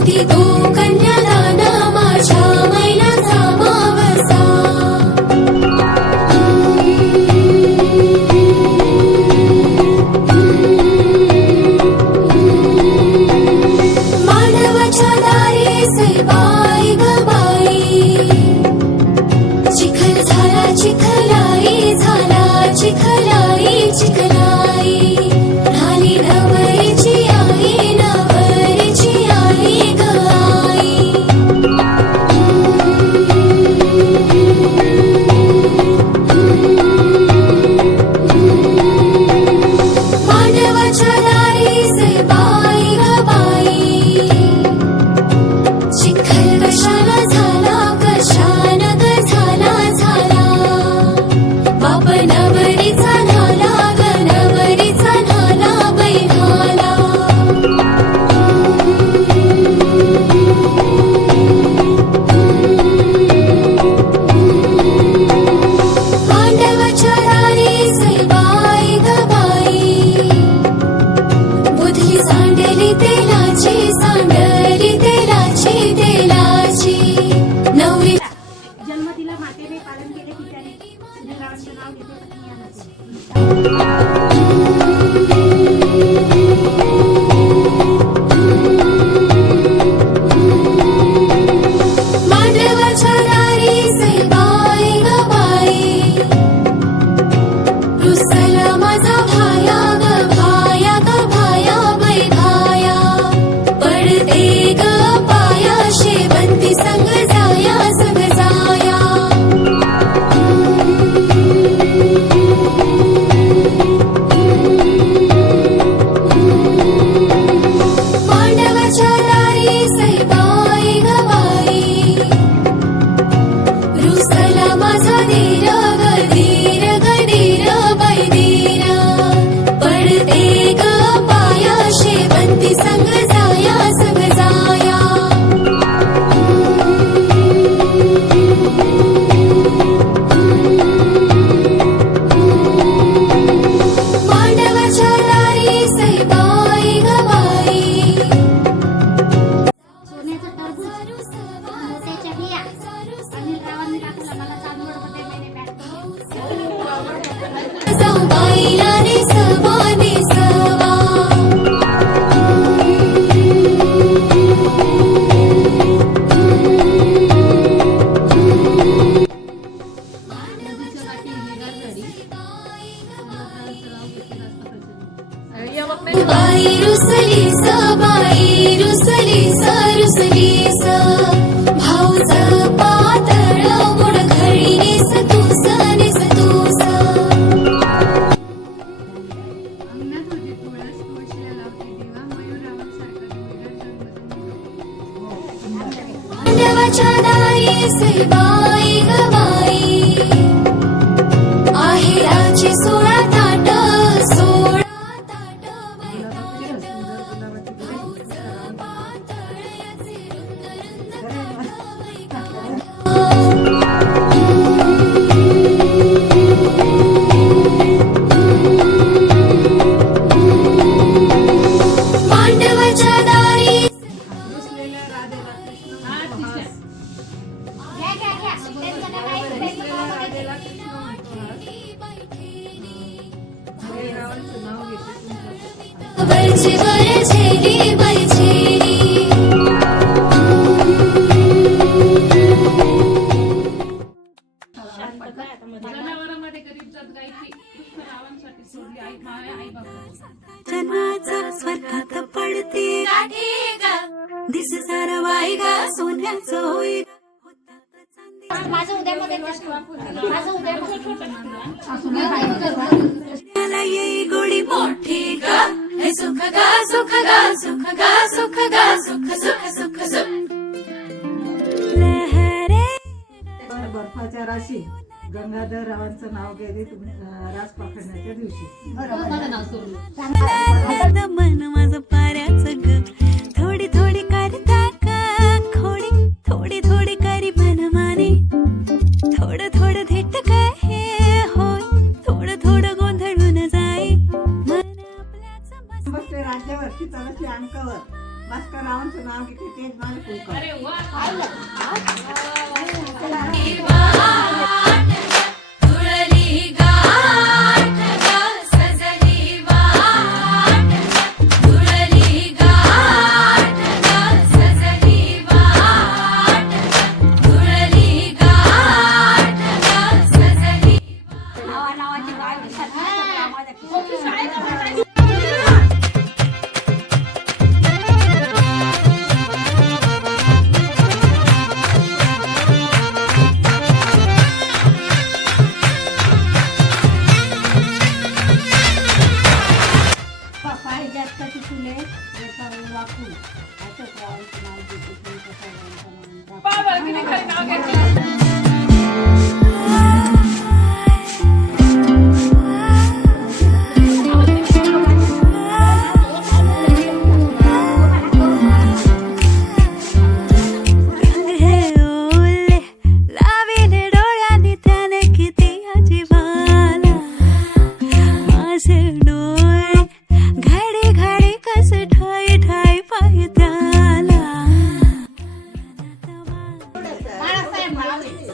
होती तो कन्यादान माझ्या मैनाचा मावसा मानवाच्या दारी सैबाई ग बाई चिखल झाला चिखलाई झाला चिखलाई चिखलाई झाली नवरीची आई नवरीची आई ग आई मानवाच्या दारी सैबाई ग बाई चिखल कशाला झाला कशाला ग झाला झाला बाप नवरीचा झाला ग नवरीचा झाला बैठाला मांडवाच्या दारी सैबाई ग बाई बुधली सांडली तेलाची सांडली तेलाची तेलाची नवरी जन्मदिला मातेने पालन केले की त्याने सुनीलरावांचे नाव घेते पत्नी या नाते मांडवाच्या दारी सैबाई ग बाई रुसला माझा भाया ग भाया ग भाया बैभाया पडते ग पाया शेवंती संग जाया संग जाया मांडवाच्या दारी सैबाई ग बाई रुसला माझा धीर ग धीर ग धीर बैधीर पडते ग पाया शेवंती संग जाया संग जाया मांडवाच्या दारी सैबाई ग बाई सोन्याचं टरबूज मोत्याच्या बिया सुनीलरावांनी टाकलं मला चांदवडमध्ये मैंने बॅट सौबाईला नेसवा नेसवा बाई रुसली स बाई रुसली स रुसली स भाऊच पातळ गुड घडी नेस तूस नेस तूस अंगणात होती तुळस तुळशीला लावते देवा मयूरावांसारखा मांडवाच्या दारी सैबाई ग बाई आहेराची 16 ताट 16 ताट भाऊच पातळ याचे रुंद रुंद मांडवाच्या दारी रुसलेल्या राधेला कृष्ण घ्या घ्या घ्या त्यांचं काय रुसलेल्या राधेला कृष्ण म्हणतो रावांचं नाव घेते तुमचं वरची वर झेली बैझेली जनावरांमध्ये गरीब जात गायची कृष्ण रावांसाठी सोडली आई माया आई बाबा जन्माचा स्वर्गात पडते गाठी ग दिस सारवाई ग सोन्याचं होईल माझं उद्यामध्ये माझं उद्यामध्ये मला येई गोडी मोठी ग हे सुख ग सुख ग सुख ग सुख ग सुख सुख सुख सुख लहरे बर्फाच्या राशी गंगाधर रावांचं नाव गेले रास पाखडण्याच्या दिवशी मन माझं पाऱ्याचं ग थोडी थोडी करता का खोडी थोडी थोडी करी मन माने थोडं थोडं धेट काय हे होय थोडं थोडं गोंधळून जाई मन आपल्याच बसले राज्यावर की चढसले अंकावर भास्कर रावांचं नाव घेते तेच मला फुलका. अरे वा जुळली गाठ ग सजली वाट जुळली गाठ ग सजली वाट जुळली गाठ ग सजली नावाची गाय जास्त तुले वाकू असं रावांचं नाव घेते पहा बरं किती भारी नाव घ्यायची. हे ओले लाविले डोळ्यांनी त्याने किती अजिबाला माझे डोळे घडी घडी कस ठाई ठाई पाहि त्याला बाळासाहेब